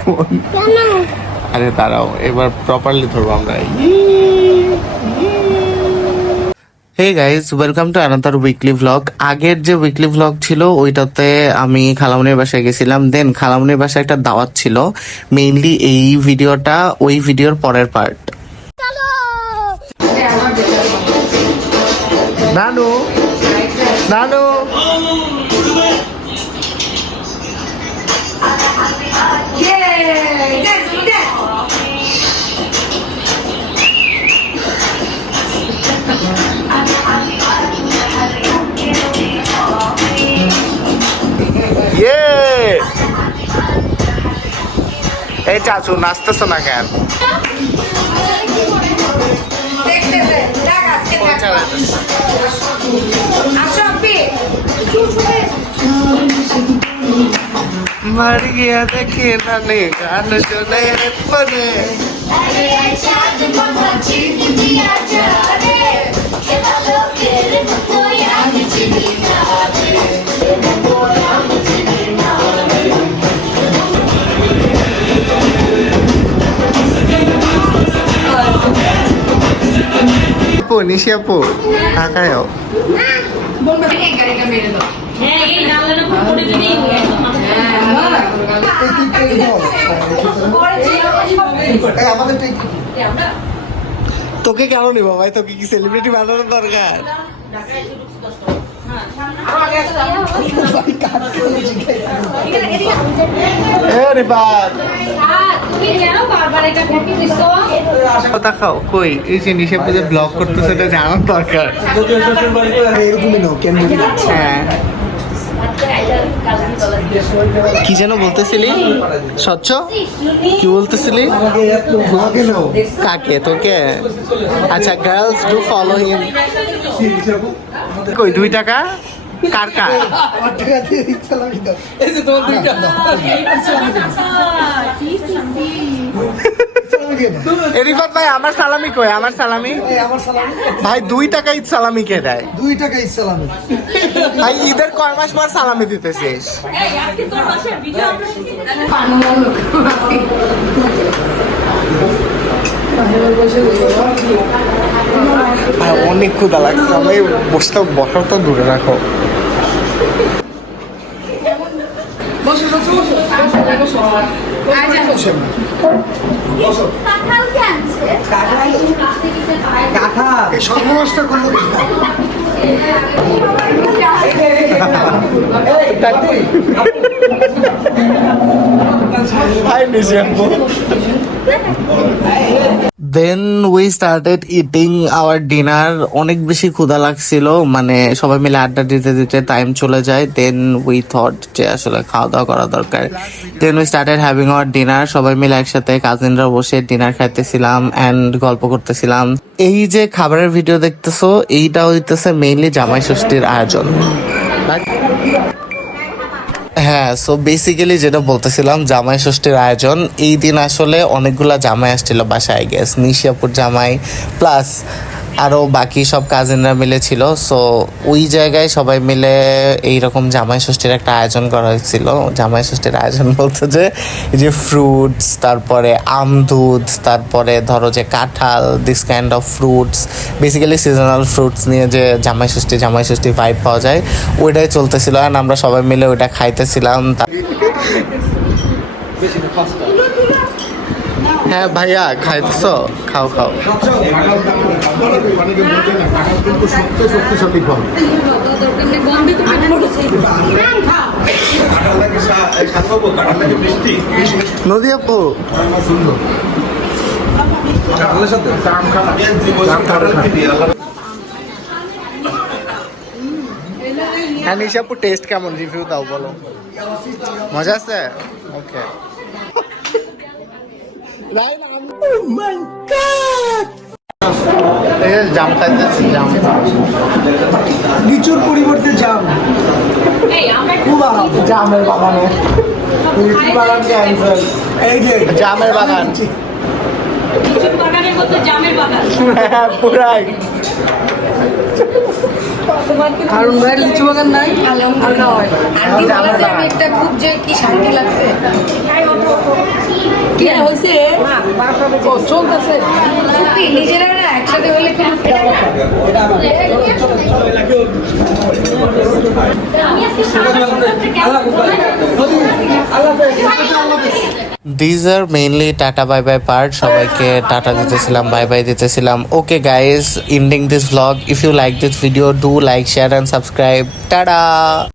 Phone. আরে দাঁড়াও, এবার প্রপারলি ধরবো আমরা। Hey guys, welcome to another weekly vlog. আগের যে উইকলি ভ্লগ ছিল ওইটাতে আমি খালামনির বাসায় গেছিলাম, দেন খালামনির বাসায় একটা দাওয়াত ছিল। মেইনলি এই ভিডিওটা ওই ভিডিওর পরের পার্ট। নানু নানু এই চাচু নাচতেছো না কেন? मर गया देखे नाने गान जो नए बने निशी अपू काका हो তোকে কেন নিব ভাই? তোকে কি সেলিব্রিটি বানানোর দরকার? কথা খাও কই? এই যে নিশা যে ব্লগ করতেছে এটা জানার দরকার। হ্যাঁ, কি যেন বলতেছিলি? স্বচ্ছ কি বলতেছিলি? কাকে? তোকে? আচ্ছা, গার্লস ডু ফলো হিম। কই 2 টাকা? কার কার? রিফাত ভাই, আমার সালামি কই? আমার সালামি ভাই 2 টাকা ঈদ সালামি কে দেয়? 2 টাকা ঈদ সালামি ভাই ঈদের কয় মাস পর সালামি দিতেছিস? অনেক ক্ষুধা লাগছে, আমি বসাও তো দূরে রাখো। সর্বনাশটা করলো then we started eating our dinner. অনেক বেশি ক্ষুধা লাগছিল, মানে সবাই মিলে আড্ডা দিতে দিতে টাইম চলে যায়। দেন উই থট যে আসলে খাওয়া দাওয়া করা দরকার। Then we started having our dinner. সবাই মিলে একসাথে কাজিনরা বসে ডিনার খাইতেছিলাম অ্যান্ড গল্প করতেছিলাম। এই যে খাবারের ভিডিও দেখতেছো, এইটা হইতেছে মেইনলি জামাই ষষ্ঠীর আয়োজন। হ্যাঁ, সো বেসিক্যালি যেটা বলতেছিলাম, জামাই ষষ্ঠীর আয়োজন। এই দিন আসলে অনেকগুলা জামাই আসছিল বাসায়, গেস নিশিয়াপুর জামাই প্লাস আরও বাকি সব কাজিনরা মিলে ছিল। সো ওই জায়গায় সবাই মিলে এইরকম জামাই ষষ্ঠীর একটা আয়োজন করা হয়েছিল। জামাই ষষ্ঠীর আয়োজন বলতে যে ফ্রুটস, তারপরে আমদুধ, তারপরে ধরো যে কাঁঠাল, this kind of fruits, basically seasonal fruits নিয়ে যে জামাই ষষ্ঠী ভাইব পাওয়া যায়, ওইটাই চলতেছিল। আর আমরা সবাই মিলে ওইটা খাইতেছিলাম। হ্যাঁ ভাইয়া, খাইতেছ? খাও খাও। নদী আপু, হ্যাঁ নিশাপুর টেস্ট কেমন? রিভিউ দাও, বলো। মজা আছে? ওকে। জাম খাইতেছি, জাম। লিচুর পরিবর্তে জাম, খুব আরাম। জামের বাগানে লিচু বাগান ক্যান্সেল। এই যে জামের বাগান, লিচুর বাগানের মতো জামের বাগান। হ্যাঁ পুরাই। কারণ ভাইয়ের লিচু বাগান নাই আর খাওয়া হয় না। আন্টি বলে যে আমি একটা খুব যে কি শান্তি লাগছে কি হয়েছে ও চলতেছে সত্যি নিজেরা না একসাথে হলে খুব দিজ আর mainly tata bye bye part, সবাইকে টাটা দিতেছিলাম, বাই বাই দিতেছিলাম। Okay guys, ending this vlog. If you like this video, do like, share and subscribe. Tata.